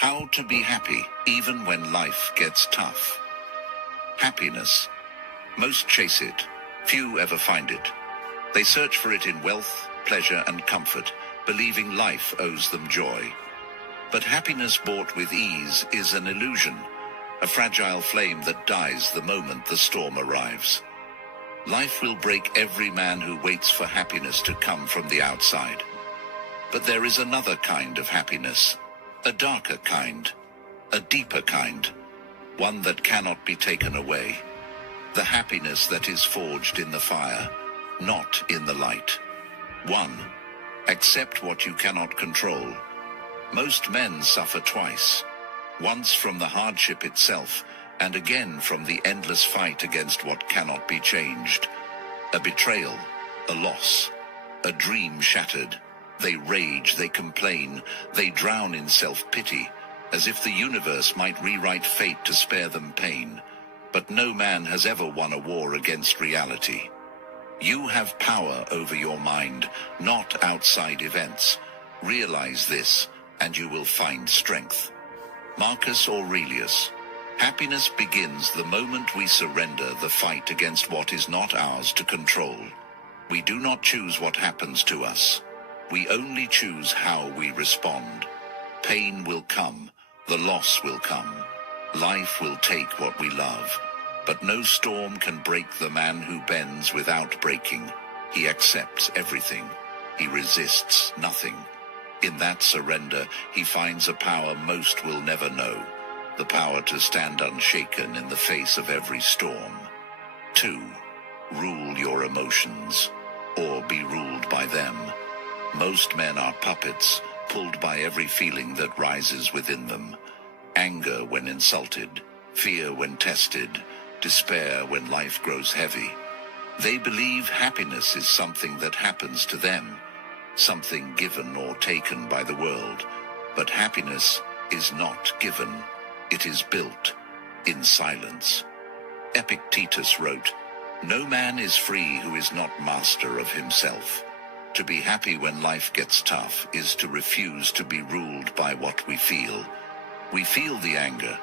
How to be happy even when life gets tough. Happiness. Most chase it, few ever find it. They search for it in wealth, pleasure, and comfort, believing life owes them joy. But happiness bought with ease is an illusion, a fragile flame that dies the moment the storm arrives. Life will break every man who waits for happiness to come from the outside. But there is another kind of happiness, a darker kind, a deeper kind, one that cannot be taken away. The happiness that is forged in the fire, not in the light. 1. Accept what you cannot control. Most men suffer twice, once from the hardship itself, and again from the endless fight against what cannot be changed. A betrayal, a loss, a dream shattered. They rage, they complain, they drown in self-pity, as if the universe might rewrite fate to spare them pain. But no man has ever won a war against reality. You have power over your mind, not outside events. Realize this, and you will find strength. Marcus Aurelius. Happiness begins the moment we surrender the fight against what is not ours to control. We do not choose what happens to us. We only choose how we respond. Pain will come, the loss will come. Life will take what we love. But no storm can break the man who bends without breaking. He accepts everything. He resists nothing. In that surrender, he finds a power most will never know. The power to stand unshaken in the face of every storm. 2. Rule your emotions, or be ruled by them. Most men are puppets, pulled by every feeling that rises within them. Anger when insulted, fear when tested, despair when life grows heavy. They believe happiness is something that happens to them, something given or taken by the world. But happiness is not given, it is built in silence. Epictetus wrote, "No man is free who is not master of himself." To be happy when life gets tough is to refuse to be ruled by what we feel. We feel the anger,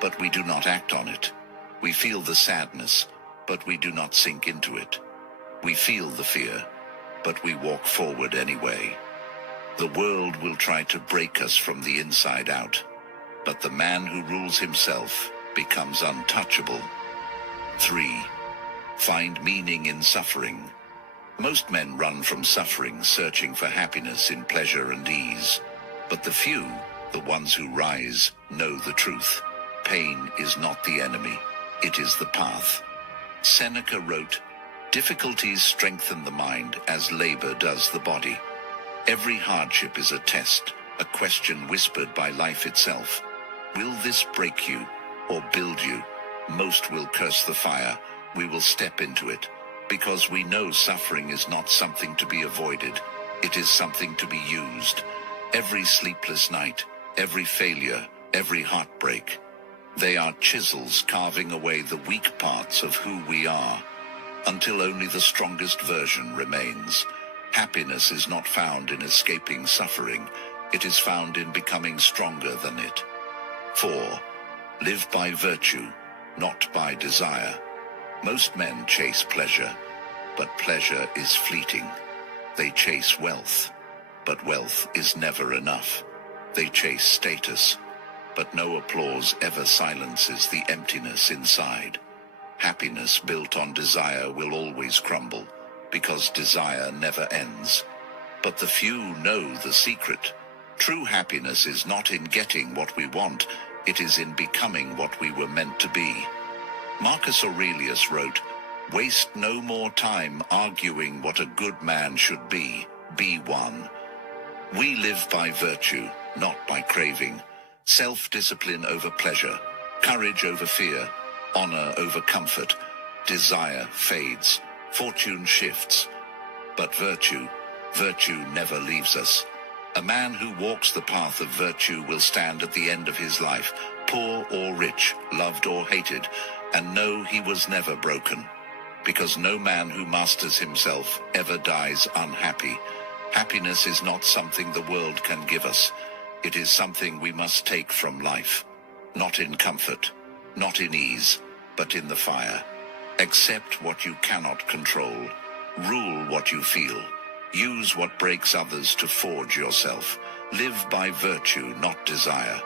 but we do not act on it. We feel the sadness, but we do not sink into it. We feel the fear, but we walk forward anyway. The world will try to break us from the inside out, but the man who rules himself becomes untouchable. 3. Find meaning in suffering. Most men run from suffering, searching for happiness in pleasure and ease. But the few, the ones who rise, know the truth. Pain is not the enemy, it is the path. Seneca wrote, "Difficulties strengthen the mind as labor does the body." Every hardship is a test, a question whispered by life itself. Will this break you or build you? Most will curse the fire. We will step into it, because we know suffering is not something to be avoided. It is something to be used. Every sleepless night, every failure, every heartbreak. They are chisels carving away the weak parts of who we are, until only the strongest version remains. Happiness is not found in escaping suffering. It is found in becoming stronger than it. 4. Live by virtue, not by desire. Most men chase pleasure, but pleasure is fleeting. They chase wealth, but wealth is never enough. They chase status, but no applause ever silences the emptiness inside. Happiness built on desire will always crumble, because desire never ends. But the few know the secret. True happiness is not in getting what we want, it is in becoming what we were meant to be. Marcus Aurelius wrote, "Waste no more time arguing what a good man should be. Be one." We live by virtue, not by craving. Self-discipline over pleasure, courage over fear, honor over comfort. Desire fades, fortune shifts. But virtue never leaves us. A man who walks the path of virtue will stand at the end of his life, poor or rich, loved or hated, and know he was never broken. Because no man who masters himself ever dies unhappy. Happiness is not something the world can give us. It is something we must take from life. Not in comfort, not in ease, but in the fire. Accept what you cannot control. Rule what you feel. Use what breaks others to forge yourself. Live by virtue, not desire.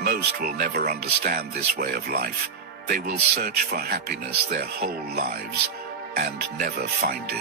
Most will never understand this way of life. They will search for happiness their whole lives and never find it.